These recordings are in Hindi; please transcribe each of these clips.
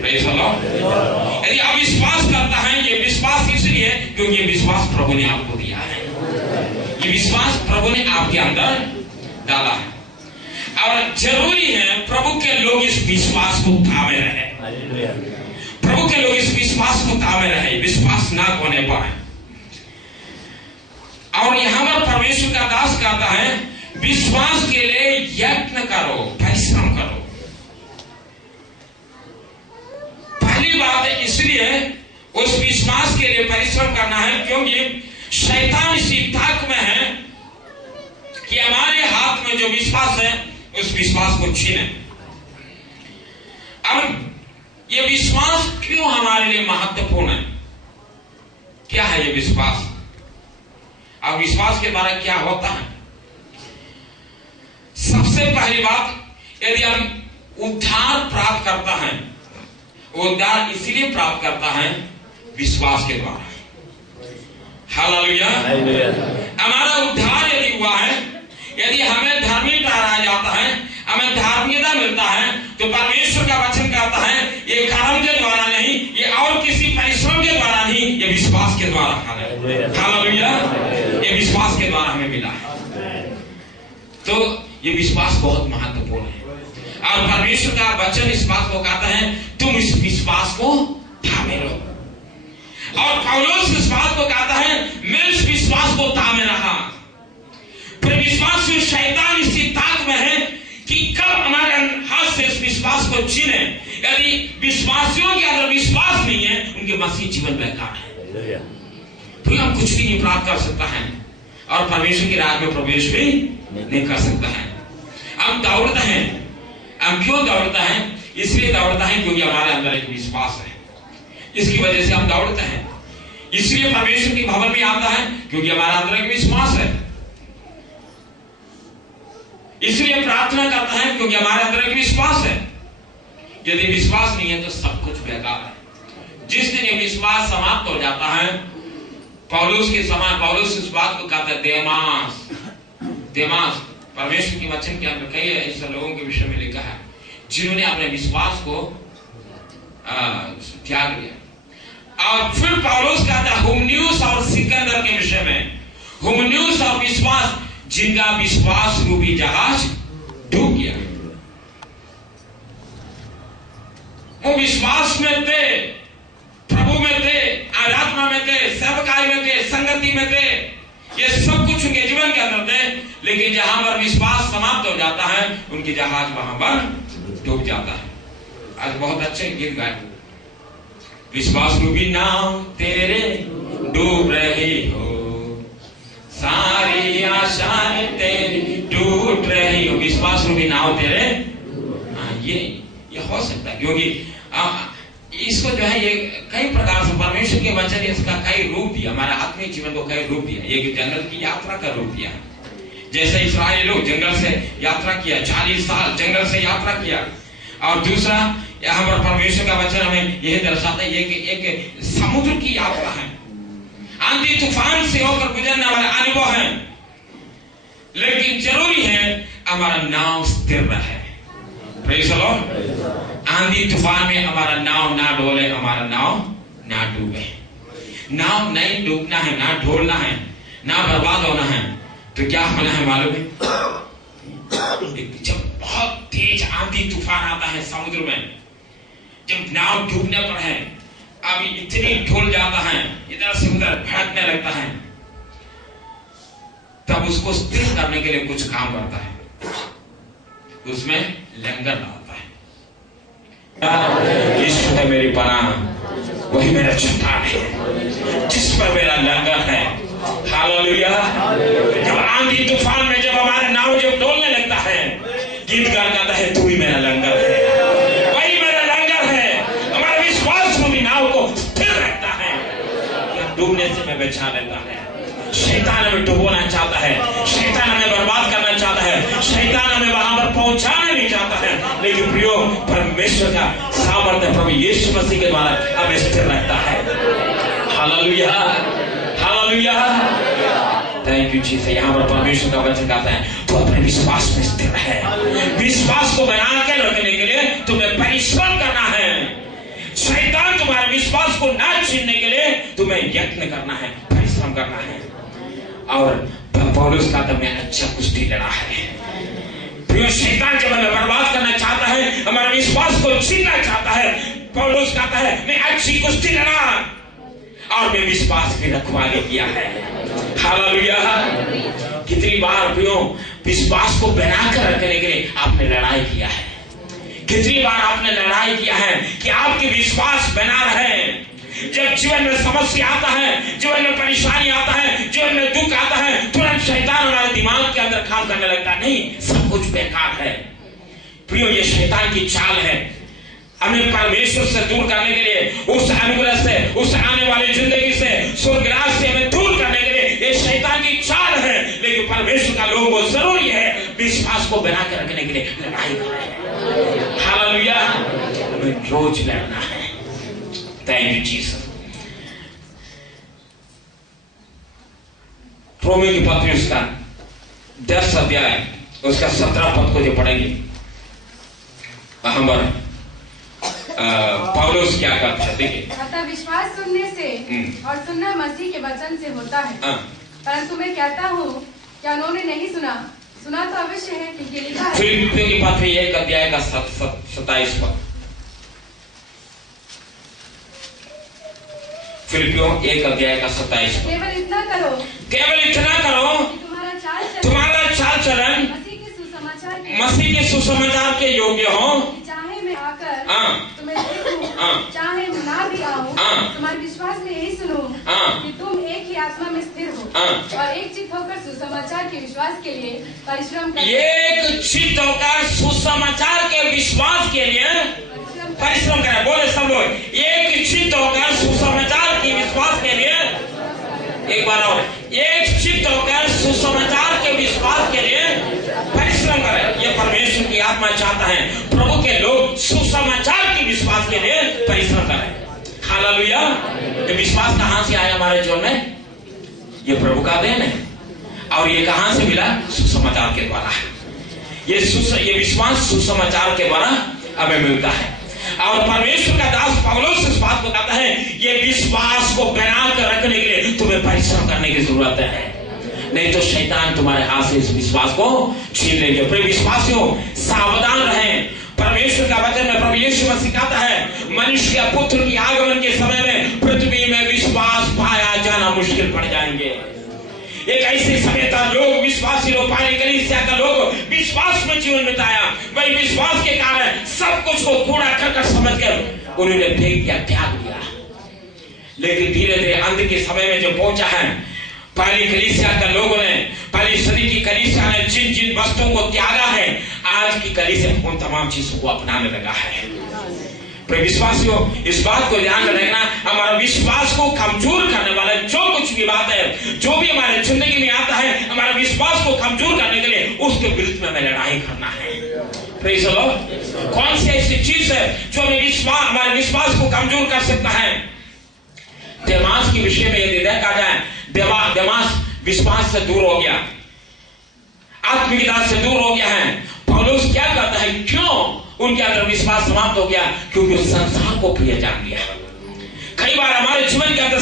Praise the Lord. यदि आप विश्वास करता है, ये विश्वास इसलिए क्योंकि ये विश्वास प्रभु ने आपको दिया है, ये विश्वास प्रभु ने आपके अंदर डाला है। और जरूरी है प्रभु के लोग इस विश्वास को थामे रहे, प्रभु के लोग इस विश्वास को थामे रहे, विश्वास ना होने पाए। और यहां पर परमेश्वर का दास कहता है विश्वास के लिए यत्न करो, परिश्रम करो। पहली बात है इसलिए उस विश्वास के लिए परिश्रम करना है क्योंकि शैतान इसी ताक में है कि हमारे हाथ में जो विश्वास है उस विश्वास को छीने। अब ये विश्वास क्यों हमारे लिए महत्वपूर्ण है? क्या है ये विश्वास? अब विश्वास के द्वारा क्या होता है? सबसे पहली बात, यदि हम उद्धार प्राप्त करता है, उद्धार इसलिए प्राप्त करता है विश्वास के द्वारा। हालेलुया। हमारा उद्धार यदि हुआ है, यदि हमें धर्मी ठहराया जाता है, हमें धार्मिकता मिलता है, तो परमेश्वर का वचन कहता है ये कर्म के द्वारा नहीं, ये और किसी परिश्रम के द्वारा नहीं, ये विश्वास के द्वारा। हालेलुया। ये विश्वास के द्वारा हमें मिला है। तो ये विश्वास बहुत महत्वपूर्ण है और परमेश्वर का वचन इस बात को कहता है तुम इस विश्वास को थामे रहो। और पौलुस इस बात को कहता है मैं इस विश्वास को थामे रहा। फिर विश्वास में शैतान इसी ताक में है कि कब हमारे हाथ से इस विश्वास को छीने। यदि विश्वासियों के अंदर विश्वास नहीं है, उनके मसीह जीवन बेकार है, तो हम कुछ भी नहीं प्राप्त कर सकता है और परमेश्वर की राह में प्रवेश भी नहीं कर सकता है। हम दौड़ते हैं, हम क्यों दौड़ता है? इसलिए दौड़ता है क्योंकि हमारे अंदर एक विश्वास है, इसकी वजह से हम दौड़ते हैं। इसलिए परमेश्वर की भवन में आता है क्योंकि हमारे अंदर एक विश्वास है। इसलिए प्रार्थना करता है क्योंकि हमारे अंदर एक विश्वास है। यदि विश्वास नहीं है तो सब कुछ बेकार है। जिस दिन ये विश्वास समाप्त हो जाता है, पौलुस के समान, पौलुस इस बात को कहता है देमास परमेश्वर की वचन के अंदर कई ऐसे लोगों के विषय में लिखा है जिन्होंने अपने विश्वास को त्याग दिया। और फिर पौलुस कहता है हुमन्युस और सिकंदर के विषय में, हुमन्युस और विश्वास, जिनका विश्वास रूपी जहाज डूब गया। वो विश्वास में थे, प्रभु में थे, आराधना में थे, सेवकाई में थे, संगति में थे, ये सब कुछ उनके जीवन के अंदर थे। लेकिन जहां पर विश्वास समाप्त हो जाता है, उनकी जहाज वहां पर डूब जाता है। आज बहुत अच्छे गीत गाए, विश्वास रूपी नाव तेरे डूब रही हो, सारी आशाएं तेरी टूट रही हो। विश्वास रूपी नाव तेरे, ये हो सकता है क्योंकि इसको जो है ये कई प्रकार से परमेश्वर के वचन इसका कई रूप दिया, हमारे आत्मिक जीवन को कई रूप दिया। एक जंगल की यात्रा का रूप दिया, जैसे इस्राएली लोग जंगल से यात्रा किया, 40 साल जंगल से यात्रा किया। और दूसरा यहाँ पर परमेश्वर का वचन हमें यह दर्शाता है कि एक समुद्र की यात्रा है, आंधी तूफान से होकर गुजरने वाला अनुभव है। लेकिन जरूरी है हमारा नाव स्थिर रहे। Praise the Lord. आंधी तूफान में हमारा नाव ना डोले, हमारा नाव ना डूबे। नाव नहीं डूबना है, ना ढोलना है, ना बर्बाद होना है। तो क्या होना है मालूम है? जब बहुत तेज आंधी तूफान आता है समुद्र में, जब नाव डूबने पर है, अभी इतनी ढोल जाता है, इधर से उधर भटकने लगता है, तब उसको स्थिर करने के लिए कुछ काम करता है, उसमें लंगर डालता है। यीशु है मेरी पनाह, वही मेरा चट्टान है, जिस पर मेरा लंगर है। हालेलुया। जब आंधी तूफान में जब हमारा नाव जब डोलने लगता है, गीतकार गाता है तू ही मेरा लंगर है, वही मेरा लंगर है। हमारा विश्वास रूपी नाव को स्थिर रखता है, डूबने से मैं बचा लेता है। शैतान हमें डुबोना चाहता है, शैतान हमें बर्बाद करना चाहता है, शैतान हमें वहां पर पहुंचाना नहीं चाहता है। लेकिन प्रियो, परमेश्वर का सामर्थ्य प्रभु यीशु मसीह के द्वारा हमें स्थिर रखता है। Hallelujah, hallelujah, thank you Jesus. यहाँ पर परमेश्वर का वचन कहता है तो अपने विश्वास में स्थिर है। विश्वास को बना के रखने के लिए तुम्हें परिश्रम करना है। तुम्हें यत्न करना है, परिश्रम करना है। और पौलुस का मैं अच्छा कुश्ती लड़ा है। शैतान जब हमें बर्बाद करना चाहता है, हमारे विश्वास को छीनना चाहता है, पौलुस कहता है मैं अच्छी कुश्ती लड़ा और मैं विश्वास की रखवाली किया है। हालेलुया। कितनी बार प्रियो विश्वास को बनाकर रखने के लिए आपने लड़ाई किया है? कितनी बार आपने लड़ाई किया है कि आपकी विश्वास बना रहे? जब जीवन में समस्या आता है, जीवन में परेशानी आता है, जीवन में दुख आता है, तुरंत शैतान हमारे दिमाग के अंदर काम करने लगता है, नहीं सब कुछ बेकार है। प्रियो ये शैतान की चाल है हमें परमेश्वर से दूर करने के लिए, उस अनुग्रह से, उस आने वाली जिंदगी से, स्वर्गराज से हमें दूर करने के लिए ये शैतान की चाल है। लेकिन परमेश्वर का लोगों को जरूरी है विश्वास को बना के रखने के लिए लड़ाई करें। हालेलुया। हमें रोज लड़ना है। Thank you Jesus. रोमी की पत्री उसका 10 अध्याय उसका 17 पद को जो पढ़ेंगे, हमारा पौलुस क्या कहता है देखिए। अतः विश्वास सुनने से और सुनना मसीह के वचन से होता है। परंतु मैं कहता हूँ क्या उन्होंने नहीं सुना? सुना तो अवश्य है क्योंकि लिखा है। फिलिप्पियों की पत्री 1 अध्याय का 27 पद। फिलिप्पियों 1 अध्याय का 27 पद। केवल इतना करो तुम्हारा चाल चलन मसीह के सुसमाचार के योग्य हो। चाहे मैं आकर तुम्हें देखूं, चाहे मैं ना भी आऊं, तुम्हारे विश्वास में यही सुनूं कि तुम एक ही आत्मा में स्थिर हो और एक चित्त होकर सुसमाचार के विश्वास के लिए परिश्रम करें। एक चित्त होकर सुसमाचार के विश्वास के लिए परिश्रम करें। बोले सब लोग, एक चित्त होकर सुसमाचार के विश्वास के लिए। एक बार और, एक चित्त होकर सुसमाचार के विश्वास के लिए परिश्रम करें। ये परमेश्वर की आत्मा चाहता है प्रभु के लोग सुसमाचार के विश्वास के लिए परिश्रम करें। हालेलुया। ये विश्वास कहां से आया हमारे जीवन में? ये प्रभु का देन है। और ये कहां से मिला? सुसमाचार के द्वारा। ये विश्वास सुसमाचार के द्वारा हमें मिलता है। और परमेश्वर का दास पौलुस इस बात को कहता है ये विश्वास को बना कर रखने के लिए तुम्हें परिश्रम करने की जरूरत है, नहीं तो शैतान तुम्हारे हाथ से इस विश्वास को छीन लेंगे। प्रिय विश्वासियों, सावधान रहें। परमेश्वर का वचन में प्रभु यीशु मसीह कहता है मनुष्य के पुत्र की आगमन के समय में पृथ्वी में विश्वास पाया जाना मुश्किल पड़ जाएंगे। एक ऐसे समय था लोग विश्वासी लोग पाने कलीसिया का लोग विश्वास में जीवन बिताया। वही विश्वास के कारण सब कुछ को कूड़ा करकट समझकर उन्होंने फेंक दिया, त्याग दिया। लेकिन धीरे धीरे अंत के समय में जो पहुंचा है, पहली कलीसिया का लोगों ने, पहली सदी की कलीसिया ने जिन जिन वस्तुओं को त्यागा है, आज की कलीसिया उन तमाम चीजों को अपनाने लगा है। विश्वासियों, इस बात को ध्यान में रखना, हमारा विश्वास को कमजोर करने वाला जो कुछ भी बात है, जो भी हमारे जिंदगी में आता है, हमारा विश्वास को कमजोर करने के लिए उसके विरुद्ध में हमें लड़ाई करना है। Praise the Lord. कौन सी ऐसी चीज है जो हमारे विश्वास को कमजोर कर सकता है? देमास के विषय में यदि देखा जाए, देमास विश्वास से दूर हो गया, आत्मिकता से दूर हो गया है। पौलुस क्या कहता है? क्यों उनके अंदर विश्वास समाप्त हो गया? क्योंकि उस संसार को प्रिय जान लिया। कई बार हमारे जीवन के अंदर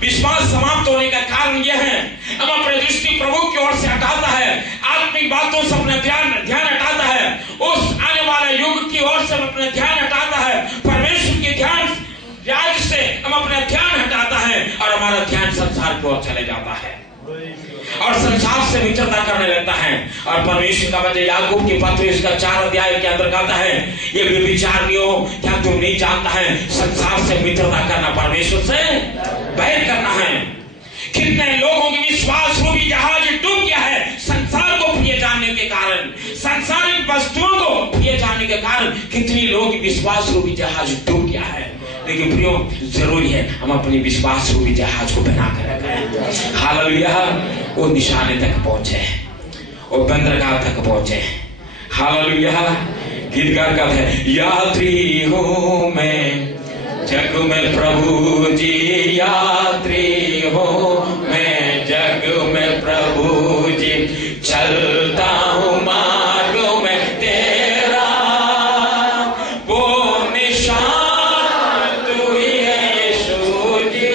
विश्वास समाप्त होने का कारण यह है हम अपनी दृष्टि प्रभु की ओर से हटाता है, आत्मिक बातों से अपना ध्यान हटाता है, उस आने वाले युग की ओर से अपना ध्यान हटाता है, परमेश्वर के ध्यान राज से हम अपना ध्यान हटाता है और हमारा ध्यान संसार की ओर चले जाता है और संसार से मित्रता करने लगता है। और परमेश्वर का वचन याकूब की पत्री इसका 4 अध्याय के अंदर कहता है ये व्यभिचारियों, क्या तुम नहीं जानता है संसार से मित्रता करना परमेश्वर से बैर करना है। कितने लोगों के विश्वास रूपी जहाज डूब गया है संसार को प्रिय जानने के कारण, संसारिक वस्तुओं को प्रिय जानने के कारण कितने लोग विश्वास रूपी जहाज डूब गया है। लेकिन प्रियो, जरूरी है हम अपनी विश्वास रूपी जहाज को बना कर रखें। हालेलुया। वो निशाने तक पहुंचे, वो बंदरगाह तक पहुंचे। हालेलुया। गीतकार कहते हैं यात्री हूं मैं जग में प्रभु जी, यात्री हूं मैं जग में प्रभु जी, चलता हूं मार्ग में तेरा, वो निशान तू ही है यीशु जी,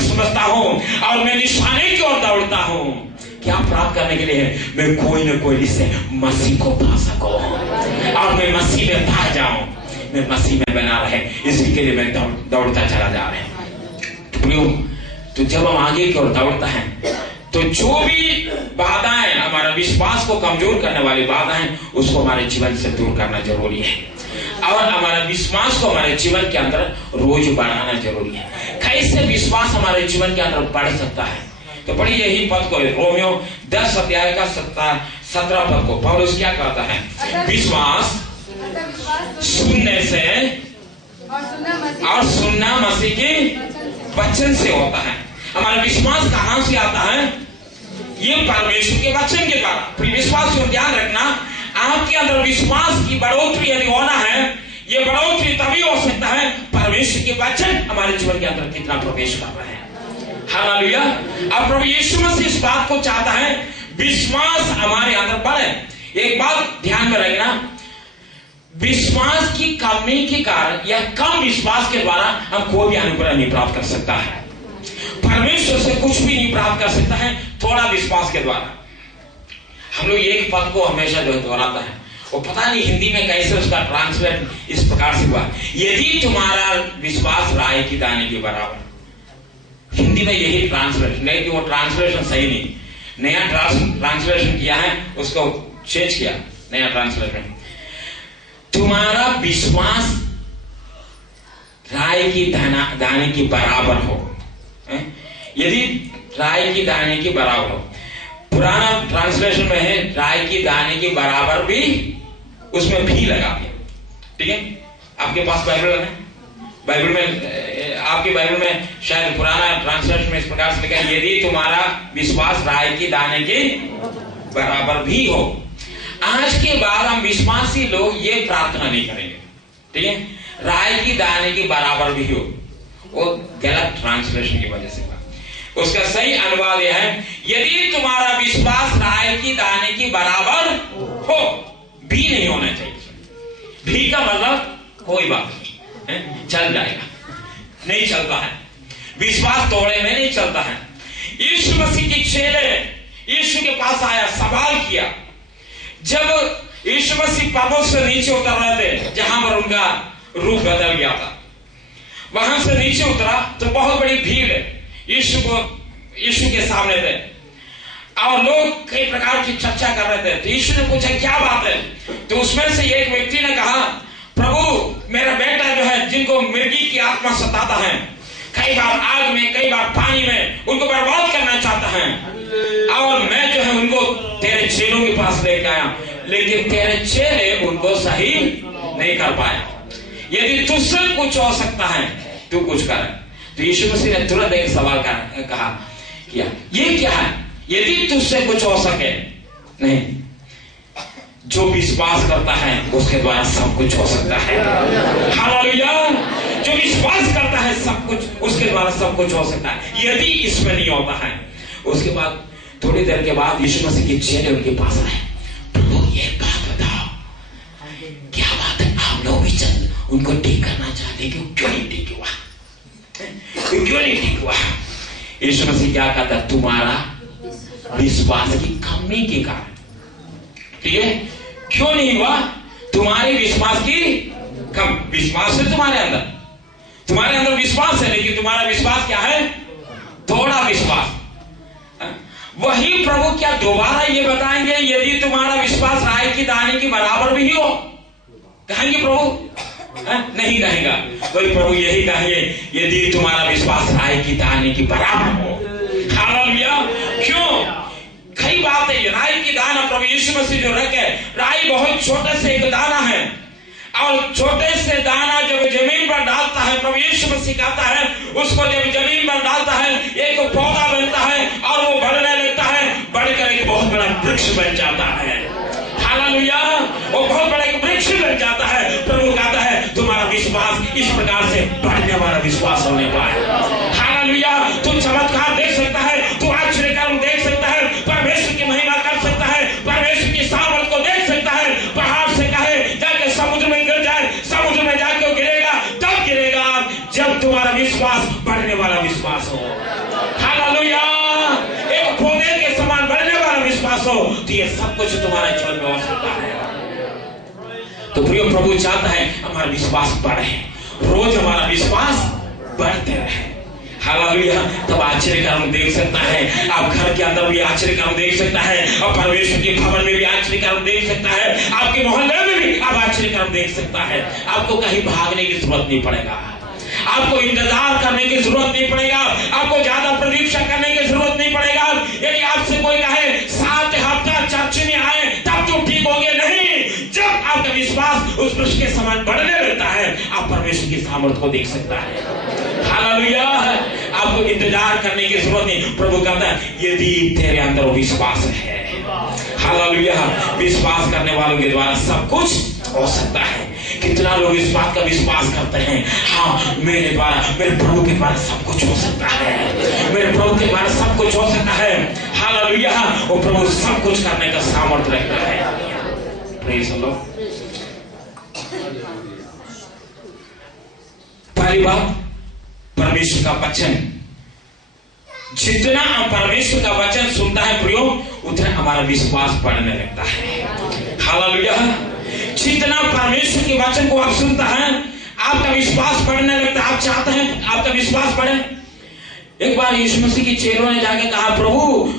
समझता हूँ और मैं निशाने की ओर दौड़ता हूँ। क्या प्राप्त करने के लिए? मैं कोई न कोई इससे मसीह को पा सकूं और मैं मसीह में पा जाऊं, मैं मसीह में बना रहे, इसी के लिए मैं दौड़ता चला जा रहा हूं। तो जब हम आगे की ओर दौड़ता है तो जो भी बाधाएं, हमारा विश्वास को कमजोर करने वाली बाधाएं, उसको हमारे जीवन से दूर करना जरूरी है और हमारा विश्वास को हमारे जीवन के अंदर रोज बढ़ाना जरूरी है। कैसे विश्वास हमारे जीवन के अंदर बढ़ सकता है? तो पढ़िए यही पद को, रोमियो 10 अध्याय का 17 पद को। पौलुस क्या कहता है? विश्वास सुनने से और सुनना मसीह के वचन से होता है। हमारा विश्वास कहां से आता है? ये परमेश्वर के वचन के द्वारा। विश्वास को ध्यान रखना, आपके अंदर विश्वास की बढ़ोतरी यदि होना है, ये बढ़ोतरी तभी हो सकता है परमेश्वर के वचन हमारे जीवन के अंदर कितना प्रवेश कर रहा है। हालेलुया। अब प्रभु यीशु मसीह इस बात को चाहता है, विश्वास हमारे अंदर बढ़े। एक बात ध्यान में रखना, विश्वास की कमी के कारण या कम विश्वास के द्वारा हम कोई भी अनुग्रह नहीं प्राप्त कर सकता है। परमेश्वर से कुछ भी नहीं प्राप्त कर सकता है थोड़ा विश्वास के द्वारा। हम लोग एक पद को हमेशा जो दोहराता है, वो पता नहीं हिंदी में कैसे उसका ट्रांसलेट इस प्रकार से हुआ, यदि तुम्हारा विश्वास राई की दाने के बराबर। हिंदी में यही ट्रांसलेशन, नहीं कि वो ट्रांसलेशन सही नहीं, नया ट्रांसलेशन किया है, उसको चेंज किया, नया ट्रांसलेशन। तुम्हारा विश्वास राई की दाने के बराबर हो, यदि राई की दाने के बराबर हो। पुराना ट्रांसलेशन में है राई की दाने के बराबर भी, उसमें भी लगा दिया। ठीक है, आपके पास बाइबल है? बाइबल में, आपकी बाइबल में शायद पुराना ट्रांसलेशन में इस प्रकार से लिखा है, यदि तुम्हारा विश्वास राई की दाने के बराबर भी हो। आज के बाद हम विश्वासी लोग ये प्रार्थना नहीं करेंगे। ठीक है, राई की दाने के बराबर भी हो, वो गलत ट्रांसलेशन की वजह से। उसका सही अनुवाद यह है, यदि तुम्हारा विश्वास राई की दाने की बराबर हो, भी नहीं होना चाहिए। भी का मतलब कोई बात नहीं, चल जाएगा, नहीं चलता है। विश्वास तोड़े में नहीं चलता है। यीशु मसीह के चेले यीशु के पास आया, सवाल किया। जब यीशु मसीह पर्वत से नीचे उतर रहे थे, जहां पर उनका रूप बदल गया था, वहां से नीचे उतरा तो बहुत बड़ी भीड़ यीशु के सामने थे और लोग कई प्रकार की चर्चा कर रहे थे। तो यीशु ने पूछा क्या बात है? तो उसमें से एक व्यक्ति ने कहा, प्रभु मेरा बेटा जो है, जिनको मिर्गी की आत्मा सताता है, कई बार आग में कई बार पानी में, उनको बर्बाद करना चाहता है, और मैं जो है उनको तेरे चेलों के पास लेके आया, लेकिन तेरे चेले उनको सही नहीं कर पाया। यदि तुझसे कुछ हो सकता है तू कुछ कर। तो यीशु मसीह ने तुरंत एक सवाल कहा किया, ये क्या है? यदि तुझसे कुछ हो सके, नहीं, जो विश्वास करता है उसके द्वारा सब कुछ हो सकता है। हालेलुया। जो विश्वास करता है सब कुछ, उसके द्वारा सब कुछ हो सकता है। यदि इसमें नहीं होता है, उसके बाद थोड़ी देर के बाद यीशु मसीह के चेले उनके पास आए, प्रभु ये बात बताओ, क्या बात है? आप लोग भी उनको ठीक करना चाहते, क्यों नहीं ठीक हुआ? क्यों नहीं ठीक हुआ? यीशु मसीह क्या कहता? तुम्हारा विश्वास की कमी के कारण। ठीक है, क्यों नहीं हुआ? तुम्हारे विश्वास की कम। विश्वास है तुम्हारे अंदर विश्वास है, लेकिन तुम्हारा विश्वास क्या है? थोड़ा विश्वास। वही प्रभु क्या दोबारा ये बताएंगे, यदि तुम्हारा विश्वास राई की दाने की बराबर भी हो? कहेंगे प्रभु? नहीं कहेगा। वही प्रभु यही कहेंगे, यदि तुम्हारा विश्वास राई की दाने की बराबर हो। हालेलुया। क्यों? कई बात है, राई की दाना प्रभु यीशु मसीह जो रखे, राई बहुत छोटे से एक दाना है, और छोटे से दाना जब जमीन पर डालता है, प्रभु यीशु मसीह कहता है, उसको जब जमीन पर डालता है, एक पौधा बनता है और वो बढ़ने लगता है, बढ़कर एक बहुत बड़ा वृक्ष बन जाता है। हालेलुया। वो बहुत बड़ा एक वृक्ष बन जाता है। प्रभु कहता है तुम्हारा विश्वास इस प्रकार से बढ़ने वाला विश्वास होने पाए। हालेलुया। तू चमत्कार देख सकता है, तू आश्चर्य कर्म देख सकता है, परमेश्वर की महिमा कर सकता है, परमेश्वर की सामर्थ को देख सकता है। पहाड़ से कहे जाके समुद्र में गिर जाए, समुद्र में जाके गिरेगा, तब गिरेगा जब तुम्हारा विश्वास बढ़ने वाला विश्वास हो। हालेलुया। एक पौधे के समान बढ़ने वाला विश्वास हो तो ये सब कुछ तुम्हारे जीवन में हो सकता है। तो प्रिय प्रभु चाहता है हमारा विश्वास बढ़े, रोज हमारा विश्वास बढ़ते रहे। हालेलुया। तब आश्चर्य कर्म देख सकता है, आप घर के अंदर भी आश्चर्य कर्म देख सकता है, और परमेश्वर के भवन में भी आश्चर्य कर्म देख सकता है, आपके मोहल्ले में भी आप आश्चर्य कर्म देख सकता है। आपको कहीं भागने की जरूरत नहीं पड़ेगा, आपको इंतजार करने की जरूरत नहीं पड़ेगा, आपको ज्यादा प्रतीक्षा करने की जरूरत नहीं पड़ेगा। यदि आपसे कोई कहे 7 हफ्ता चर्च में आए तब तो ठीक हो गया, नहीं। जब आपका विश्वास उस वृक्ष के समान बढ़ने लगता है, आप परमेश्वर की सामर्थ्य को देख सकता है। हालेलुया। आपको इंतजार करने की जरूरत नहीं। प्रभु कहता है यदि तेरे अंदर विश्वास है, हालेलुया, विश्वास करने वालों के द्वारा सब कुछ हो सकता है। कितना लोग इस बात का विश्वास करते हैं, हाँ मेरे द्वारा, मेरे प्रभु के द्वारा सब कुछ हो सकता है, मेरे प्रभु के द्वारा सब कुछ हो सकता है। हालेलुया। वो प्रभु सब कुछ करने का सामर्थ्य रखता है। Praise the Lord. पहली बात, परमेश्वर का वचन। जितना हम परमेश्वर का वचन सुनता है प्रियो, उतना हमारा विश्वास बढ़ने लगता है। हालेलुया। जितना परमेश्वर के वचन को आप सुनता है, आपका विश्वास बढ़ने लगता है। आप चाहते हैं आपका विश्वास बढ़े। एक बार यीशु मसीह की चेलों ने जाके कहा, प्रभु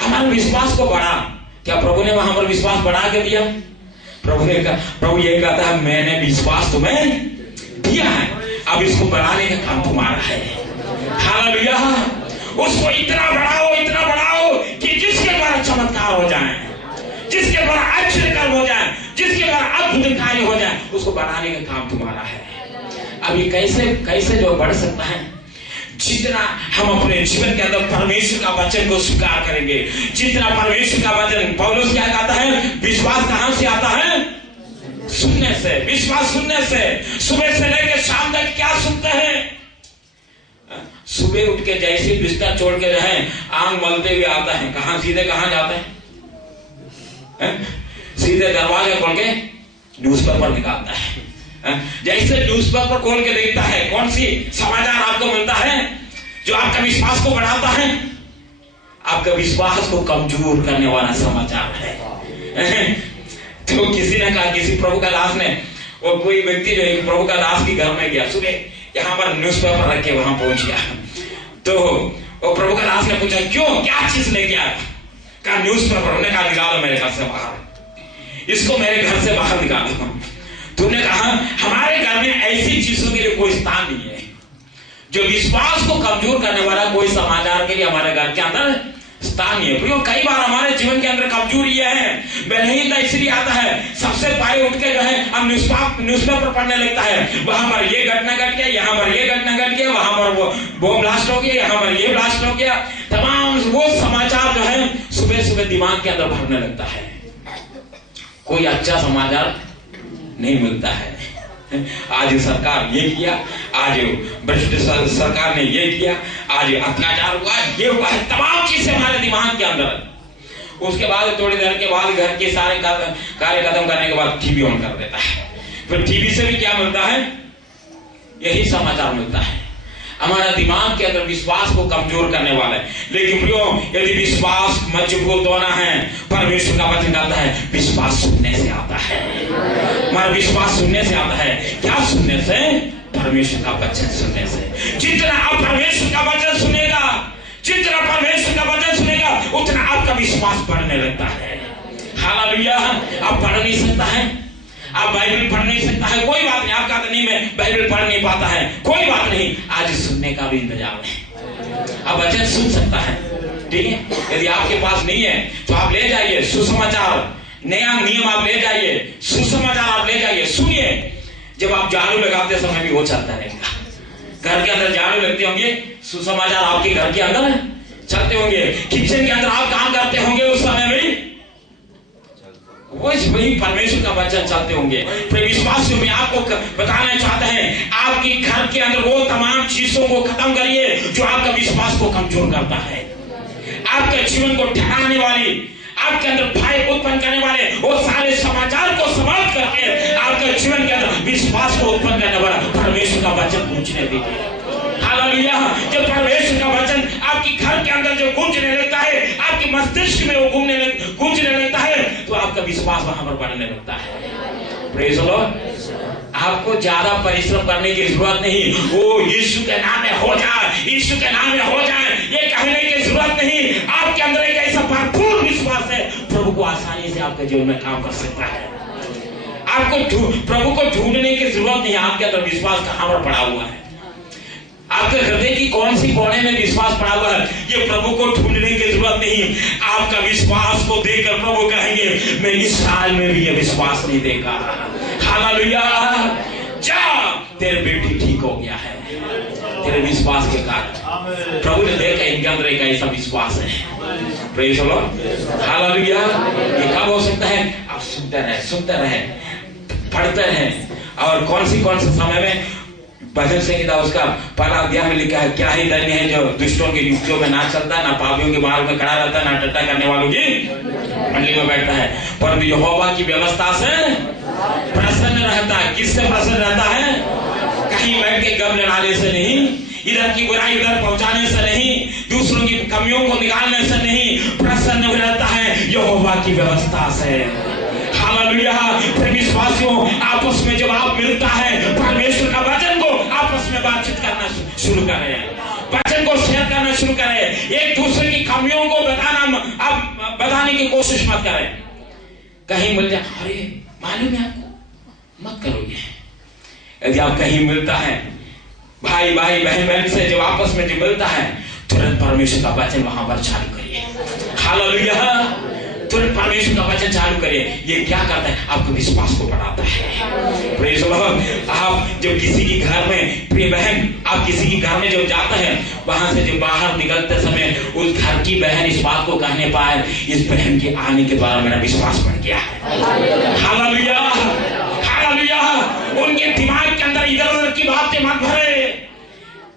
हमारे विश्वास को बढ़ा। क्या प्रभु ने वहां पर विश्वास बढ़ा के दिया? प्रभु ने कहा, प्रभु ये कहता है मैंने विश्वास तुम्हें दिया है, अब इसको बढ़ाने का काम तुम्हारा है। हालेलुया। उसको इतना बढ़ाओ कि जिसके द्वारा चमत्कार हो जाए, जिसके द्वारा आश्चर्य कर्म हो जाए, जिसके द्वारा अद्भुत कार्य हो जाए, उसको बढ़ाने का काम तुम्हारा है। अब ये कैसे जो बढ़ सकता है? जितना हम अपने जीवन के अंदर परमेश्वर का वचन को स्वीकार करेंगे, जितना परमेश्वर का वचन, पौलुस क्या कहता है, विश्वास कहां से आता है? सुनने से। विश्वास सुनने से। सुबह से लेकर शाम तक क्या सुनते हैं? सुबह उठ के जैसे बिस्तर छोड़ के रहे, आंख मलते हुए आता है, सीधे कहां जाते हैं? सीधे दरवाजा खोल के न्यूज़पेपर निकालता है। जैसे न्यूज़पेपर खोल के देखता है, कौन सी समाचार आपको मिलता है जो आपका विश्वास को बढ़ाता है? आपका विश्वास को कमजोर करने वाला समाचार है। तो किसी ने कहा, किसी प्रभु का दास ने, वो कोई व्यक्ति जो एक प्रभु का दास के घर में गया, सुबह यहाँ पर न्यूज़पेपर रख के वहां पहुंच गया। तो वो प्रभु का दास ने पूछा, क्यों, क्या चीज लेके आया? कहा न्यूज़पेपर। उन्होंने कहा निकालो मेरे घर से बाहर, इसको मेरे घर से बाहर निकालो। तुमने कहा हमारे घर में ऐसी चीजों के लिए कोई स्थान नहीं है, जो विश्वास को कमजोर करने वाला कोई समाचार के लिए हमारे घर के अंदर स्थान नहीं है। कई बार हमारे जीवन के अंदर कमजोरी है, बलहीनता इसलिए आता है, सबसे पहले उठ के जो है हम न्यूज़पेपर पढ़ने लगता है, वहां पर ये घटना घट गया, यहाँ पर ये घटना घट गया, वहां पर वो ब्लास्ट हो गया, यहाँ पर ये ब्लास्ट हो गया। तमाम वो समाचार जो है सुबह सुबह दिमाग के अंदर भरने लगता है। कोई अच्छा समाचार नहीं मिलता है। आज सरकार ये किया, आज भ्रष्ट सरकार ने ये किया, आज अत्याचार हुआ, ये हुआ, तमाम चीजें हमारे दिमाग के अंदर। उसके बाद थोड़ी देर के बाद घर के सारे कार्य खत्म करने के बाद टीवी ऑन कर देता है। फिर टीवी से भी क्या मिलता है? यही समाचार मिलता है। हमारा दिमाग के अंदर विश्वास को कमजोर करने वाला है। लेकिन प्रियो, यदि विश्वास मजबूत होना है, परमेश्वर का वचन कहता है विश्वास सुनने से आता है। हमारा विश्वास सुनने से आता है। क्या सुनने से? परमेश्वर का वचन सुनने से। जितना आप परमेश्वर का वचन सुनेगा, जितना परमेश्वर का वचन सुनेगा, उतना आपका विश्वास बढ़ने लगता है। हालेलुया। आप पढ़ नहीं सकता है, आप बाइबल पढ़ नहीं सकता है, कोई बात नहीं। आप कहते नहीं मैं बाइबल पढ़ नहीं पाता है, कोई बात नहीं। आज सुनने का भी इंतजाम है, आप वचन सुन सकता है, ठीक है। यदि आपके पास नहीं है तो आप ले जाइए सुसमाचार, नया नियम आप ले जाइए, सुसमाचार आप ले जाइए, सुनिए। जब आप झाड़ू लगाते समय भी वो चलता रहेगा। घर के अंदर झाड़ू लगते होंगे, सुसमाचार आपके घर के अंदर चलते होंगे। किचन के अंदर आप काम करते होंगे, उस समय में वही परमेश्वर का वचन चलते होंगे। फिर विश्वासियों में आपको बताना चाहते हैं, आपके घर के अंदर वो तमाम चीजों को खत्म करिए जो आपका विश्वास को कमजोर करता है। आपके जीवन को ठहराने वाली, आपके अंदर भय उत्पन्न करने वाले वो सारे समाचार को समाप्त करके आपके जीवन के अंदर विश्वास को उत्पन्न करने वाला परमेश्वर का वचन पूछने दीजिए। हालेलुया। जब परमेश्वर का वचन आपके घर के अंदर विश्वास वहां पर बढ़ने लगता है। Praise the Lord. आपको ज्यादा परिश्रम करने की जरूरत नहीं। वो यीशु के नाम में हो जाए, यीशु के नाम में हो जाए, ये कहने की जरूरत नहीं। आपके अंदर एक ऐसा भरपूर विश्वास है, प्रभु को आसानी से आपके जीवन में काम कर सकता है। आपको प्रभु को ढूंढने की जरूरत नहीं। आपके अंदर विश्वास कहां पर पड़ा हुआ है? आपके हृदय की कौन सी कोने में विश्वास पड़ा हुआ है? ये प्रभु को ढूंढने की जरूरत नहीं। आपका विश्वास को देखकर प्रभु कहेंगे, मैं इस्राएल में भी ये विश्वास नहीं देखा। हालेलुया। जा, तेरे बेटी ठीक हो गया है तेरे विश्वास के कारण। प्रभु ने देखा इनके अंदर एक ऐसा विश्वास है। Praise the Lord. हालेलुया। ये कब हो सकता है? आप सुनते रहे, पढ़ते हैं। और कौन से समय में? भजन संहिता उसका पहला अध्याय में लिखा है, क्या ही धन्य है जो दुष्टों की युक्तियों में ना चलता, ना पापियों के मार्ग में खड़ा रहता, ना टट्टा करने वालों की मंडली में बैठता है, परंतु यहोवा की व्यवस्था से प्रसन्न रहता है। किससे प्रसन्न रहता है? कहीं बैठ के गम लड़ाने से नहीं, इधर की बुराई उधर पहुंचाने से नहीं, दूसरों की कमियों को निकालने से नहीं, प्रसन्न रहता है यहोवा की व्यवस्था से। हालेलुया। फिर विश्वासियों, आपस में जब आप मिलता है, परमेश्वर का वचन को आपस में बातचीत करना शुरू करें, वचन को शेयर करना शुरू करें। एक दूसरे की कमियों को बताने की कोशिश मत करें। कहीं मिल जाए, अरे मालूम है आपको, मत करो ये। यदि आप कहीं मिलता है, भाई भाई बहन बहन से जब आपस में जो मिलता है, तुरंत परमेश्वर का वचन वहां पर चालू करिए। हालेलुया। तुरंत परमेश्वर का वचन चालू करिए। ये क्या करता है? आपको विश्वास को बढ़ाता है। Praise the Lord. आप जब किसी की घर में, प्रिय बहन, आप किसी की घर में जब जाते हैं, वहां से जब बाहर निकलते समय उस घर की बहन इस बात को कहने पाए, इस बहन के आने के द्वारा मेरा विश्वास बढ़ गया है। हालेलुया। हालेलुया। उनके दिमाग के अंदर इधर उधर की बातें मत भरे,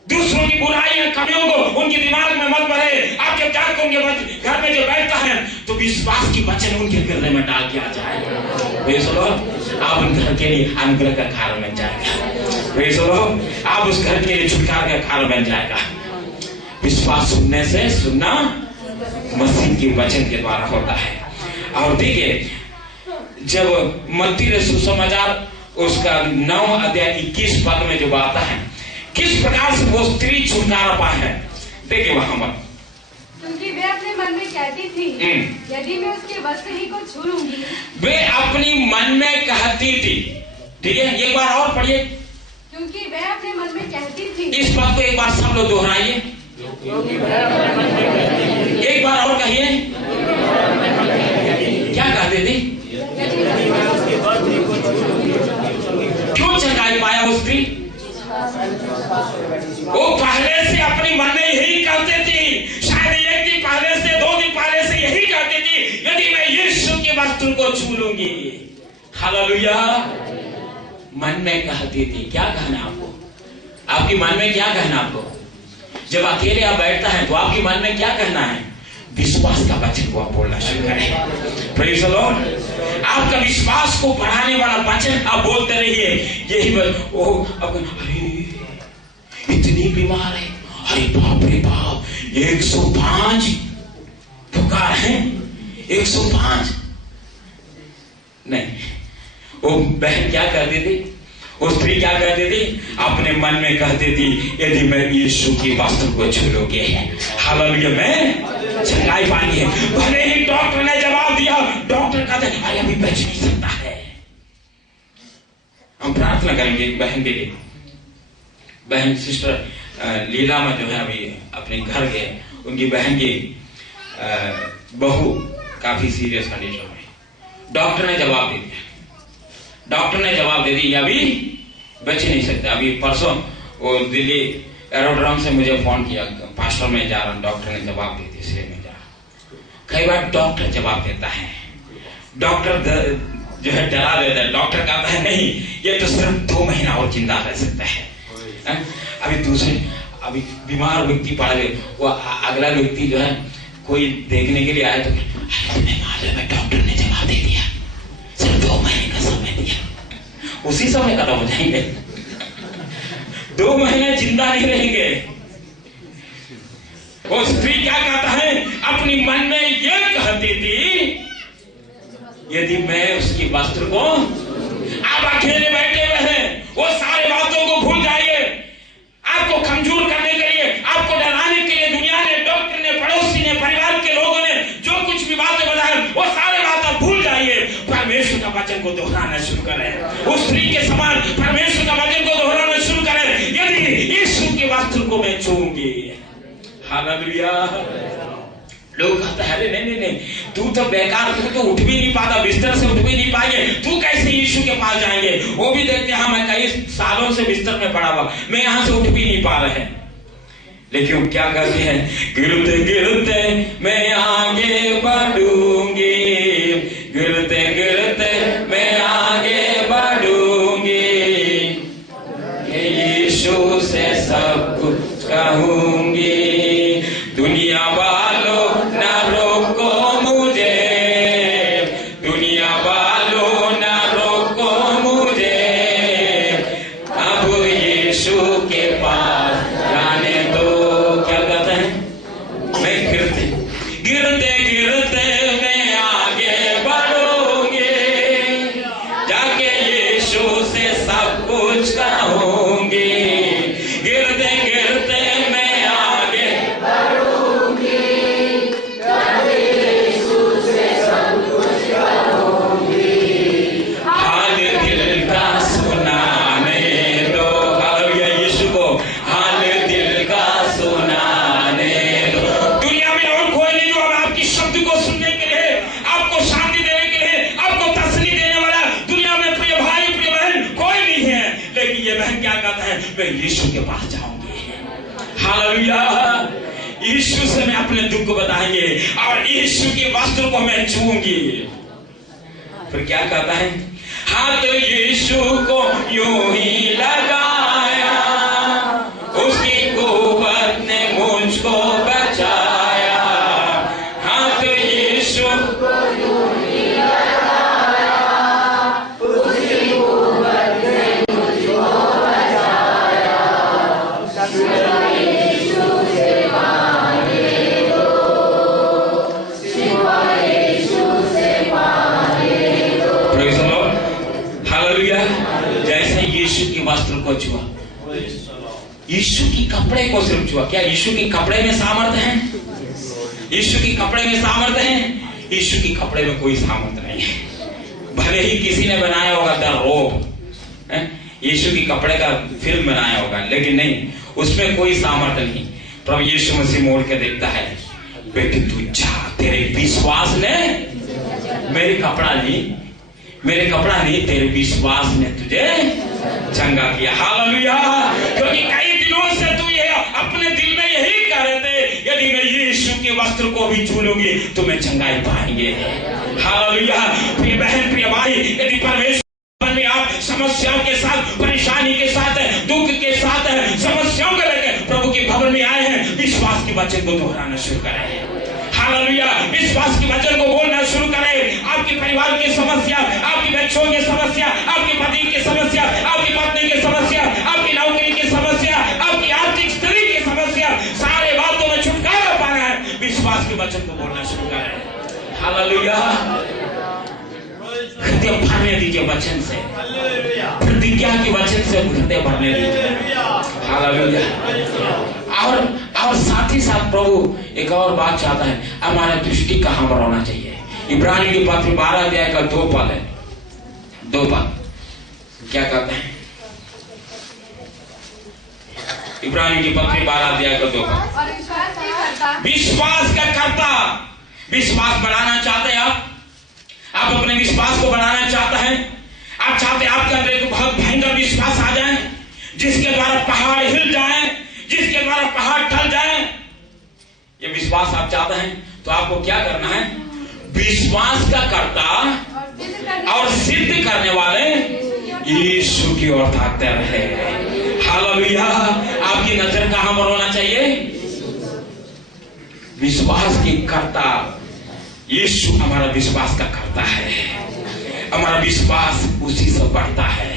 दूसरों की बुराई कमियों को उनके दिमाग में मत भरे। आप जब जाकर उनके घर में जब बैठता है, तो विश्वास की वचन उनके हृदय में डाल दिया जाए। Praise the Lord. आप उन घर के लिए अनुग्रह का कारण बन जाएगा। Praise the Lord. आप उस घर के लिए छुटकारा का कारण बन जाएगा। विश्वास सुनने से, सुनना मसीह के वचन के द्वारा होता है। और देखिए, जब मत्ती रसूल सुसमाचार उसका 9 अध्याय 21 पद में जब आता है, किस प्रकार से वो स्त्री छुटकारा पाए है, देखिए वहां पर। क्योंकि वे अपने मन में कहती थी, यदि मैं उसके वस्त्र ही को छू लूंगी। वे अपनी मन में कहती थी। ठीक है, एक बार और पढ़िए। क्योंकि वे अपने मन में कहती थी। इस बात को एक बार सब लोग दोहराइए, एक बार और कहिए। क्या कहते थे? क्यों छकाई पाया वो स्त्री? वो पहले से अपनी मन में यही कहते थी, शायद एक दिन पहले से, 2 दिन पहले से यही कहते थी, यदि मैं यीशु के वस्त्र को छू लूंगी। हालेलुया। मन में कहती थी। क्या कहना आपको? आपकी मन में क्या कहना आपको? जब अकेले आप बैठता है तो आपकी मन में क्या कहना है? विश्वास का वचन को आप बोलना शुरू करें। Praise the Lord. आपका विश्वास को बढ़ाने वाला वचन आप बोलते रहिए। यही इतनी बीमार है, अरे बाप रे बाप, 105 पुकार है, 105 नहीं। वो बहन क्या कहती थी? वो स्त्री क्या कहती थी? अपने मन में कहती थी, यदि मैं यीशु की वस्त्र को छू लूंगी, हालेलुया, मैं छकाई पाएंगे। भले ही डॉक्टर ने जवाब दिया, डॉक्टर कहते अरे अभी बच नहीं सकता है। हम प्रार्थना करेंगे बहन के लिए। बहन सिस्टर लीला में जो है अभी अपने घर गए, उनकी बहन की बहू काफी सीरियस कंडीशन में। डॉक्टर ने जवाब दे दिया, डॉक्टर ने जवाब दे दिया अभी बच नहीं सकता। अभी परसों वो दिल्ली एरोड्रोम से मुझे फोन किया, पास्टर में जा रहा हूं, डॉक्टर ने जवाब दे दिया इसलिए मैं जा रहा हूं। कई बार डॉक्टर जवाब देता है, डॉक्टर जो है डरा देता है। डॉक्टर कहता है नहीं, ये तो सिर्फ 2 महीना और जिंदा रह सकता है। अभी दूसरे अभी बीमार व्यक्ति पड़ गए, वो अगला व्यक्ति जो है कोई देखने के लिए आया तो डॉक्टर ने जवाब दे दिया, सिर्फ 2 महीने का समय दिया, उसी समय खत्म हो जाएंगे। 2 महीने जिंदा नहीं रहेंगे। वो स्त्री क्या कहता है? अपनी मन में ये कहती थी, यदि मैं उसकी वस्त्र को, आप अकेले बैठे हुए हैं, वो सारे बातों को भूल जाइए। आपको कमजोर करने के लिए, आपको डराने के लिए दुनिया ने, डॉक्टर ने, पड़ोसी ने, परिवार के लोगों ने जो कुछ भी बातें बताए, वो सारे बातें भूल जाइए। परमेश्वर का वचन को दोहराना शुरू करें। उस स्त्री के समान परमेश्वर का वचन को दोहराना शुरू करें। यदि यीशु के वस्त्र को मैं छूऊंगी, हालेलुया। लोग कहते हैं, अरे नहीं, तू तो बेकार, तू तो उठ भी नहीं पाता, बिस्तर से उठ भी नहीं पाएंगे, तू कैसे यीशु के पास जाएंगे? वो भी देखते हैं, मैं कई सालों से बिस्तर में पड़ा हुआ, मैं यहां से उठ भी नहीं पा रहे हैं। लेकिन वो क्या करते हैं? गिरते गिरते मैं आगे बढ़ूंगी, गिरते गिरते मैं आगे बढ़ूंगी, यीशु से सब कुछ कहूंगी। दुनिया वालों ना रोको मुझे, दुनिया वालों ना रोको मुझे, अब यीशु के पास जाने दो। क्या कहते हैं? मैं गिरते गिरते गिरते मैं आगे बढ़ूंगी, जाके यीशु से सब कुछ कहूंगी। गिरते गिरते मैं आगे बढ़ूंगी, जाके यीशु से सब कुछ कहूंगी। हाल दिल का सुनाने दो, हालेलुया, यीशु को हाल दिल का सुनाने दो। दुनिया में और कोई नहीं जो अब आपकी शब्द को सुनने के लिए, आपको शांति देने के लिए, आपको तसल्ली देने वाला दुनिया में प्रिय भाई, प्रिय बहन कोई नहीं है। लेकिन ये बहन क्या कहता है? मैं यीशु के पास जाऊंगी, हालेलुया। यीशु से मैं अपने दुख को बताएंगे और यीशु के वस्त्र को मैं छूऊंगी। फिर क्या कहता है? हाथ यीशु को यूं ही लगाया, उसकी कुव्वत ने मुझको बचाया। हाथ यीशु को यूं ही लगाया, उसकी कुव्वत ने मुझको बचाया। यीशु से पाने दो, सिवा यीशु से पाने दो। Praise the Lord, hallelujah. जैसे यीशु के वस्त्र को छुआ, यीशु की कपड़े को सिर्फ छुआ। क्या यीशु के कपड़े में सामर्थ्य है? यीशु के कपड़े में सामर्थ्य है? यीशु के कपड़े में कोई सामर्थ्य नहीं है। भले ही किसी ने बनाया होगा द रोब, यीशु के कपड़े का फिल्म बनाया होगा, लेकिन नहीं, उसमें कोई सामर्थ्य नहीं। प्रभु यीशु मसीह मोड़ के देखता है, बेटी तू जा, तेरे विश्वास ने, मेरे कपड़ा नहीं, तेरे विश्वास ने तुझे चंगा किया। हालेलुया। क्योंकि कई दिनों से तू ये अपने दिल में यही कह रहे थे, यदि मैं यीशु के वस्त्र को भी छू लूंगी तो मैं चंगाई पाएंगे। हालेलुया। प्रिय बहन, प्रिय भाई, यदि परमेश्वर में आप समस्याओं के साथ, परेशानी के साथ, दुख के साथ, समस्याओं को लेकर प्रभु के भवन में आए हैं, विश्वास के वचन को दोहराना शुरू करें। हालेलुया। विश्वास के वचन को बोलना शुरू करें। आपके परिवार की समस्या, आपकी बच्चों की समस्या, आपके पति की समस्या, आपकी पत्नी की समस्या, आपकी नौकरी की समस्या, आपकी आर्थिक स्थिति की समस्या, सारे बातों में छुटकारा पाना है, विश्वास के वचन को बोलना शुरू करें। हालेलुया। हृदय भरने दीजिए वचन से, प्रतिज्ञा के वचन से हृदय भरने दीजिए। हालेलुया। और साथ ही साथ प्रभु एक और बात चाहता है, हमारा दृष्टि कहां पर होना चाहिए? इब्रानी की पत्री 12 अध्याय का 2 पद है। 2 पद क्या कहते हैं? इब्रानी की पत्री 12 अध्याय का 2 पद। विश्वास का कर्ता। विश्वास बढ़ाना चाहते हैं आप अपने विश्वास को बढ़ाना चाहते हैं, आप चाहते हैं आपके अंदर एक बहुत भयंकर विश्वास आ जाए, जिसके द्वारा पहाड़ हिल जाए, जिसके द्वारा पहाड़ टल जाए। ये विश्वास आप चाहते हैं तो आपको क्या करना है? विश्वास का कर्ता और सिद्ध करने वाले यीशु की ओर ताकते रहे। हालेलुया। आपकी नजर कहां पर होना चाहिए? विश्वास की कर्ता यीशु हमारा विश्वास का करता है, हमारा विश्वास उसी से बढ़ता है।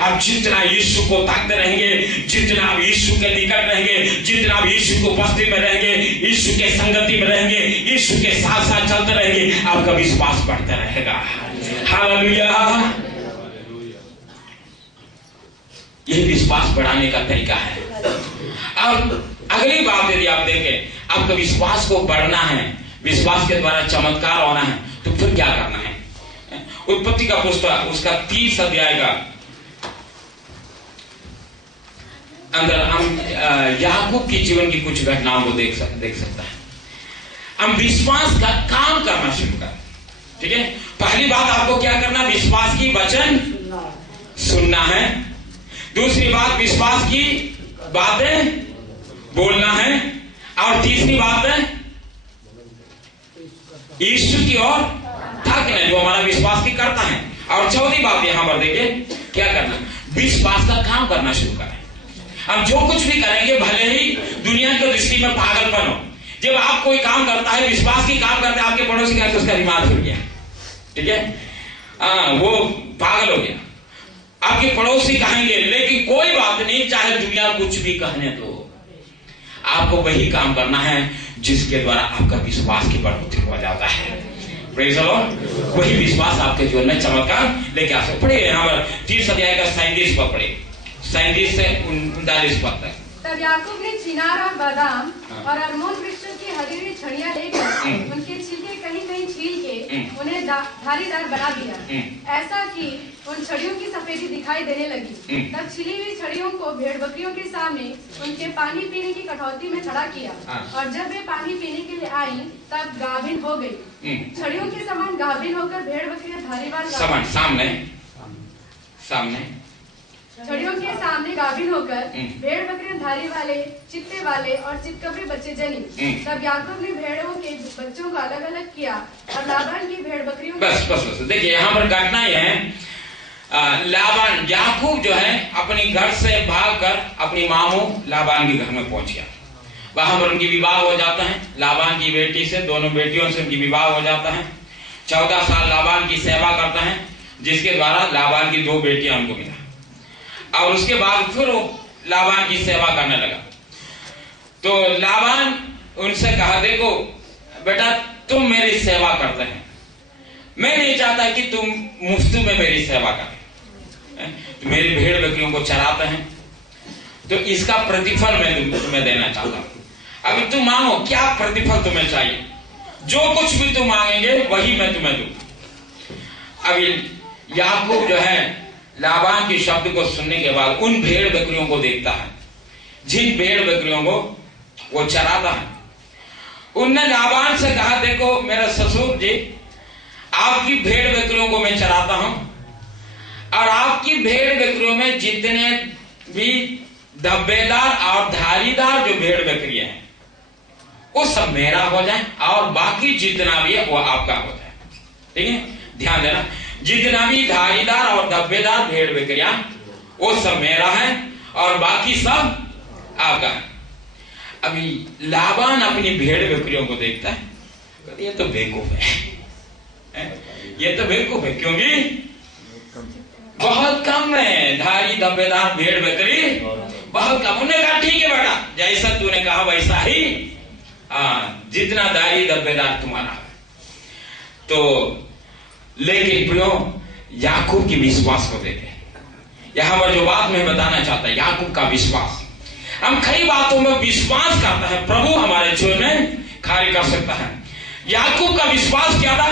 आप जितना यीशु को ताकते रहेंगे, जितना आप यीशु के निकट रहेंगे, जितना आप यीशु को उपस्थिति में रहेंगे, यीशु के संगति में रहेंगे, यीशु के साथ साथ चलते रहेंगे, आपका विश्वास बढ़ता रहेगा। हालेलुया। यही विश्वास बढ़ाने का तरीका है। अब अगली बात यदि आप देखें, आपका विश्वास को बढ़ना है, विश्वास के द्वारा चमत्कार होना है, तो फिर क्या करना है? उत्पत्ति का पुस्तक उसका 30 अध्याय का अंदर हम याकूब की जीवन की कुछ घटनाओं को देख सकता है। हम विश्वास का काम करना शुरू करें। ठीक है, पहली बात आपको क्या करना? विश्वास की वचन सुनना है। दूसरी बात, विश्वास की बातें बोलना है। और तीसरी बात है ईश्वर की ओर ताकना, जो हमारा विश्वास की करता है। और चौथी बात यहां पर देखिए क्या करना, विश्वास का काम करना शुरू करें। हम जो कुछ भी करेंगे, भले ही दुनिया की दृष्टि में पागलपन हो, जब आप कोई काम करता है, विश्वास की काम करते हैं, आपके पड़ोसी का तो उसका दिमाग खुल गया, ठीक है, वो पागल हो गया, आपके पड़ोसी कहेंगे, लेकिन कोई बात नहीं, चाहे दुनिया कुछ भी कहने दो, आपको वही काम करना है जिसके द्वारा आपका विश्वास की बढ़ोतरी हो जाता है। Praise the Lord. वही विश्वास आपके जीवन में चमत्कार लेके आ सकते। पढ़े यहाँ पर 30 अध्याय का 37 पद पढ़े, 37 से 39 पद तक। तब याकूब ने चिनार और बादाम और अरमोन वृक्षों की हरी छड़ियां लेकर उनके छिलके कहीं कहीं छील के उन्हें धारीदार बना दिया, ऐसा कि उन छड़ियों की सफेदी दिखाई देने लगी। तब छिली हुई छड़ियों को भेड़ बकरियों के सामने उनके पानी पीने की कटौती में खड़ा किया, और जब वे पानी पीने के लिए आई तब गाभिन हो गई। छड़ियों के समान गाभिन होकर भेड़ बकरियां धारीवार सामने छड़ियों के सामने गाभिन होकर भेड़ बकरियां धारी वाले, चित्ते वाले और चितकबरे बच्चे जनी। तब याकूब ने भेड़ों के बच्चों को अलग अलग किया और लाबान की भेड़ बकरियों बस देखिए यहाँ पर घटना यह है, लाबान, याकूब जो है अपने घर से भागकर अपनी मामू लाबान के घर में पहुंच गया। वहां पर उनकी विवाह हो जाता है, लाबान की बेटी से, दोनों बेटियों से उनकी विवाह हो जाता है। 14 साल लाबान की सेवा करता है, जिसके द्वारा लाबान की 2 बेटियां उनको मिला, और उसके बाद फिर वो लाबान की सेवा करने लगा। तो लाबान उनसे कहा, देखो बेटा, तुम मेरी सेवा करते हैं, मैं नहीं चाहता कि तुम मुफ्त में मेरी सेवा करें, तो मेरी भेड़ बकरियों को चराते हैं, तो इसका प्रतिफल मैं तुम्हें देना चाहता हूं। अभी तुम मांगो, क्या प्रतिफल तुम्हें चाहिए? जो कुछ भी तुम मांगेंगे वही मैं तुम्हें दूं। अभी याकूब जो है लाबान के शब्द को सुनने के बाद उन भेड़ बकरियों को देखता है, जिन भेड़ बकरियों को वो चराता है। उनने लाबान से कहा, देखो मेरा ससुर जी, आपकी भेड़ बकरियों को मैं चराता हूं, और आपकी भेड़ बकरियों में जितने भी धब्बेदार और धारीदार जो भेड़ बकरियां हैं वो सब मेरा हो जाए, और बाकी जितना भी है वो आपका हो जाए। ठीक है, ध्यान देना, जितना भी धारीदार और धब्बेदार भेड़ बकरियां वो सब मेरा है, और बाकी सब आपका है। अभी लाबान अपनी भेड़ बकरियों को देखता है, ये तो बेवकूफ है, ये तो बेवकूफ है, क्योंकि बहुत कम है धारी धब्बेदार भेड़ बकरी, बहुत कम। उन्होंने कहा, ठीक है बेटा, जैसा तूने कहा वैसा ही, जितना धारी धब्बेदार तुम्हारा है। तो लेकिन प्रियो, याकूब की विश्वास को देखें। यहां पर जो बात मैं बताना चाहता हूं, याकूब का विश्वास। हम कई बातों में विश्वास करता है, प्रभु हमारे जीवन में कार्य कर सकता है। याकूब का विश्वास क्या था?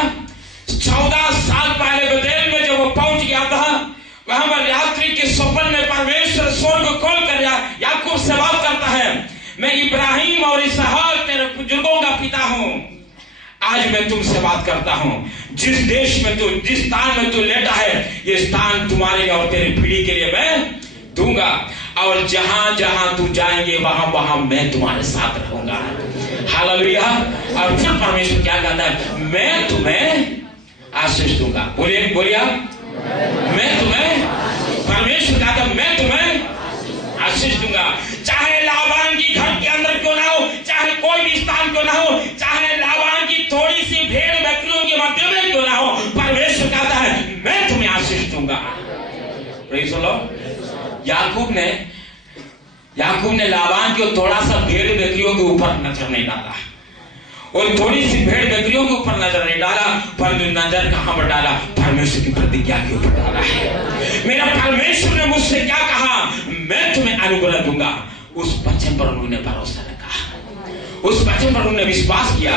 14 साल पहले बेतेल में जब वो पहुंच गया था, वहां पर यात्री के स्वप्न में परमेश्वर स्वर्ग को खोल कर याकूब से बात करता है, मैं इब्राहिम और इसहाक तेरे बुजुर्गों का पिता हूं। आज मैं तुमसे बात करता हूं, जिस देश में तू, जिस स्थान में तू लेटा है, ये स्थान तुम्हारे और तेरी पीढ़ी के लिए मैं दूंगा, और जहां जहां तू जाएंगे वहां वहां मैं तुम्हारे साथ रहूंगा। हालेलुया। और फिर परमेश्वर क्या कहता है? मैं तुम्हें आशीष दूंगा। बोलिए बोलिए, मैं तुम्हें, परमेश्वर कहता है मैं तुम्हें आशीष दूंगा। चाहे लाबान की घर के अंदर क्यों ना हो, चाहे कोई भी स्थान क्यों ना हो, चाहे लाबान की थोड़ी सी भेड़ बकरियों के मध्य में क्यों ना हो, परमेश्वर कहता है मैं तुम्हें आशीष दूंगा। Praise the Lord. याकूब ने लाबान को थोड़ा सा भेड़ बकरियों के ऊपर नजर नहीं डाला, और थोड़ी सी भेड़ बकरियों के ऊपर नजर नहीं डाला, परंतु नजर कहां पर डाला? परमेश्वर की प्रतिज्ञा के ऊपर डाला है। मेरा परमेश्वर ने मुझसे क्या कहा, मैं तुम्हें अनुग्रह दूंगा। उस वचन पर उन्होंने भरोसा रखा, उस वचन पर उन्होंने विश्वास किया,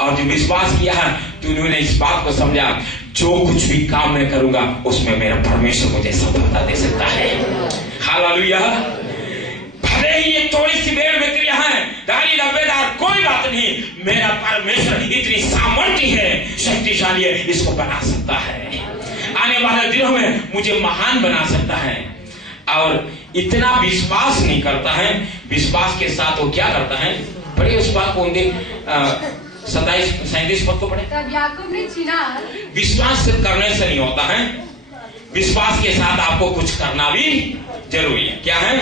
और जो विश्वास किया है तो उन्होंने इस बात को समझा, जो कुछ भी काम मैं करूंगा उसमें मेरा परमेश्वर मुझे सफलता दे सकता है। हालेलुया। भले ही ये थोड़ी सी भेड़ बकरियां हैं, दाढ़ी धब्बेदार, कोई बात नहीं, मेरा परमेश्वर इतनी सामर्थ्य है, शक्तिशाली है, इसको बना सकता है, आने वाले दिनों में मुझे महान बना सकता है। और इतना विश्वास नहीं करता है, विश्वास के साथ वो क्या करता है? पढ़िए उस बात को, उनके 27-37 पद को पढ़े। तब याकूब ने चिनार, विश्वास सिर्फ करने से नहीं होता है, विश्वास के साथ आपको कुछ करना भी जरूरी है। क्या है?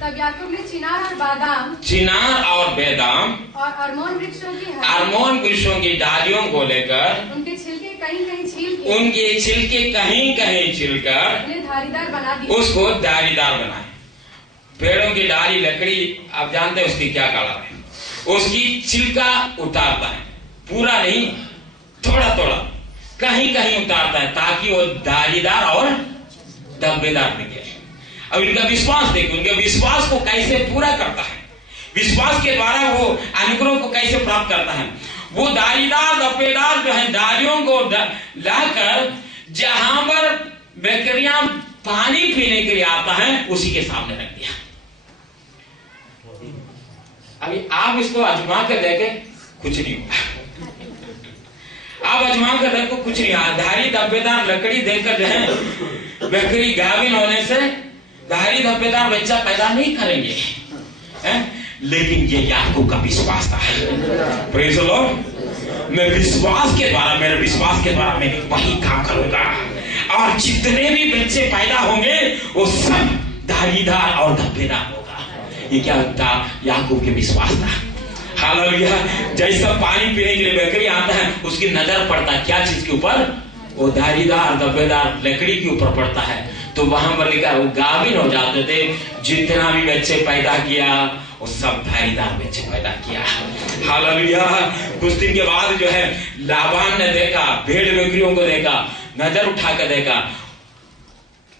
तब याकूब ने चिनार और बादाम, चिनार और बेदाम और अरमोन वृक्षों की अरमोन वृक्षों की डालियों को लेकर, उनके छिलके कहीं कहीं छील के, उनके छिलके कहीं कहीं छिलकर उन्हें धारीदार बना दिया, उसको धारीदार बनाए। पेड़ों की डाली लकड़ी आप जानते हैं उसकी क्या कला है, उसकी छिलका उतारता है, पूरा नहीं, थोड़ा थोड़ा कहीं कहीं उतारता है, ताकि वो धारीदार और धब्बेदार दिखे। अब इनका विश्वास देखो, उनके विश्वास को कैसे पूरा करता है, विश्वास के द्वारा वो अनुग्रह को कैसे प्राप्त करता है। वो धारीदार धब्बेदार जो है डालियों को लाकर जहां पर बकरियां पानी पीने के लिए आता है उसी के सामने रख दिया। अभी आप इसको आजमा कर देखे, कुछ नहीं होगा, आप आजमा कर देखो, कुछ नहीं। धारी धब्बेदार लकड़ी देकर जो है, बकरी गाभिन होने से धारी धब्बेदार बच्चा पैदा नहीं करेंगे, लेकिन ये याकूब का विश्वास था। Praise the Lord. मैं विश्वास के द्वारा, मेरे विश्वास के द्वारा मैं वही काम करूंगा, और जितने भी बच्चे पैदा होंगे वो सब धारीदार और धब्बेदार होगा। ये क्या था? याकूब के विश्वास था। हालेलुया। जैसा पानी पीने के लिए बकरी आता है, उसकी नजर पड़ता है क्या चीज के ऊपर? वो धारीदार धब्बेदार लकड़ी के ऊपर पड़ता है, तो वहां पर लिखा वो गाभिन हो जाते थे, जितना भी बच्चे पैदा किया वो सब धारीदार बच्चे पैदा किया। हालेलुया। कुछ दिन के बाद जो है लाबान ने देखा, भेड़ बकरियों को देखा, नजर उठा कर देखा,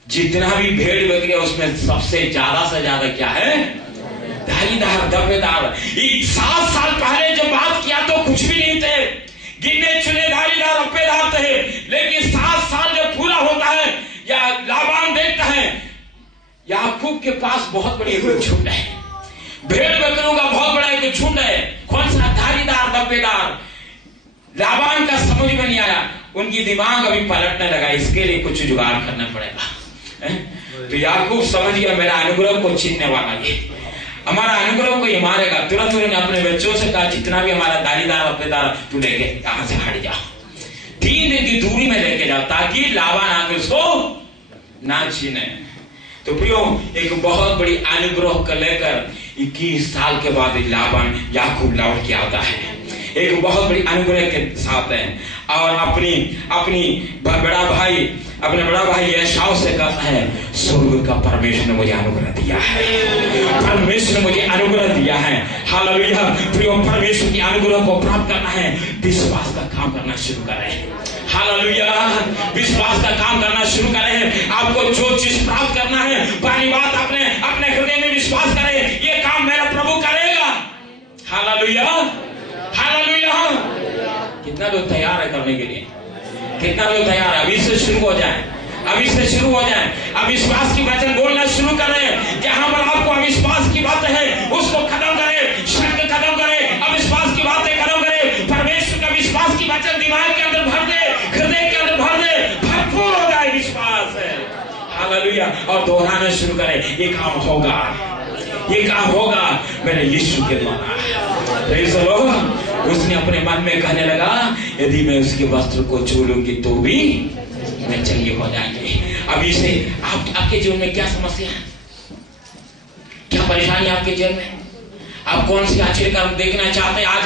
जितना भी भेड़ बकरियां उसमें सबसे ज्यादा से ज्यादा क्या है? धारीदार धब्बेदार। 7 साल पहले जब बात किया तो कुछ भी नहीं थे, गिने चुने धारीदार धब्बेदार थे, लेकिन 7 साल जब पूरा होता है या लाबान देखता है याकूब के पास बहुत बड़ी एक झुंड है, भेड़ बकरियों का बहुत बड़ा एक झुंड है। कौन सा? धारीदार धब्बेदार। लाबान का समझ में नहीं आया, उनकी दिमाग अभी पलटने लगा, इसके लिए कुछ जुगाड़ करना पड़ेगा। तो याकूब समझ गया मेरा अनुग्रह को छीनने वाला ये, हमारा अनुग्रह को ये मारेगा। तुरंत उन्होंने अपने बच्चों से कहा, जितना भी हमारा धारीदार धब्बेदार तू लेके यहां से हट जाओ, 3 दिन की दूरी में लेके जाओ, ताकि लाबान आकर उसको ना छीने। तो प्रियो, एक बहुत बड़ी अनुग्रह को लेकर 21 साल के बाद लाबान याकूब लौट के आता है, एक बहुत बड़ी अनुग्रह के साथ है, और अपनी अपने बड़ा भाई एसाव से कहता है, स्वर्ग का परमेश्वर ने मुझे अनुग्रह दिया है, परमेश्वर ने मुझे अनुग्रह दिया है। हालेलुया। प्रियो, परमेश्वर की अनुग्रह को प्राप्त करना है, विश्वास का काम करना शुरू करें। हालेलुया। विश्वास का काम करना शुरू करें। आपको जो चीज प्राप्त करना है, पहली बात अपने हृदय में विश्वास करें, ये काम मेरा प्रभु करेगा। हालेलुया। हालेलुया। कितना लोग तैयार है करने के लिए? कितना लोग तैयार है? अभी से शुरू हो जाए, अभी से शुरू हो जाए। अब विश्वास की वचन बोलना शुरू करें। जहां पर आपको अविश्वास की बातें हैं उसको खत्म करें, शक खत्म करें, अविश्वास की बातें खत्म करें। परमेश्वर का विश्वास की वचन दिमाग के अंदर भर दे, हृदय के अंदर भर दे, भरपूर हो जाए विश्वास है। हालेलुया। और दोहराना शुरू करें, ये काम होगा, ये काम होगा मेरे यीशु के द्वारा। Praise the Lord. उसने अपने मन में कहने लगा, यदि मैं उसके वस्त्र को छू लूंगी तो भी मैं चंगी हो जाएंगे। अभी से आपके जीवन में क्या समस्या है, क्या परेशानी है आपके जीवन में? आप कौन सी आश्चर्य कर्म देखना चाहते हैं? आज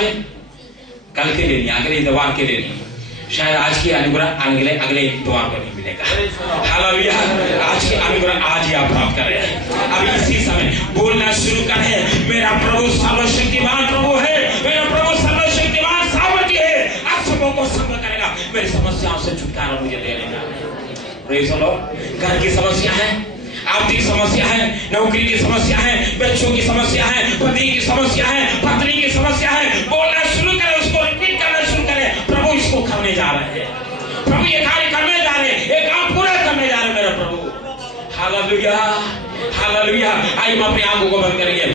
कल के लिए नहीं, अगले इतवार के लिए नहीं, शायद आज की अनुग्रह अगले इतवार को नहीं मिलेगा। हालेलुया। आज की अनुग्रह आज ही आप प्राप्त करें। अब इसी समय बोलना शुरू करें, मेरा प्रभु सर्वशक्तिमान प्रभु है, मेरा प्रभु सर्वशक्तिमान प्रेज़ द लॉर्ड। घर की समस्या है, आर्थिक समस्या है, नौकरी की समस्या है, बच्चों की समस्या है, पति की समस्या है, पत्नी की समस्या है, बोलना शुरू करें, उसको रिपीट करना शुरू करें, प्रभु इसको करने जा रहे हैं, प्रभु ये कार्य करने जा रहे हैं, ये काम पूरा करने जा रहे हैं मेरा प्रभु। Hallelujah, hallelujah. आइए हम अपनी आंखों को बंद करेंगे।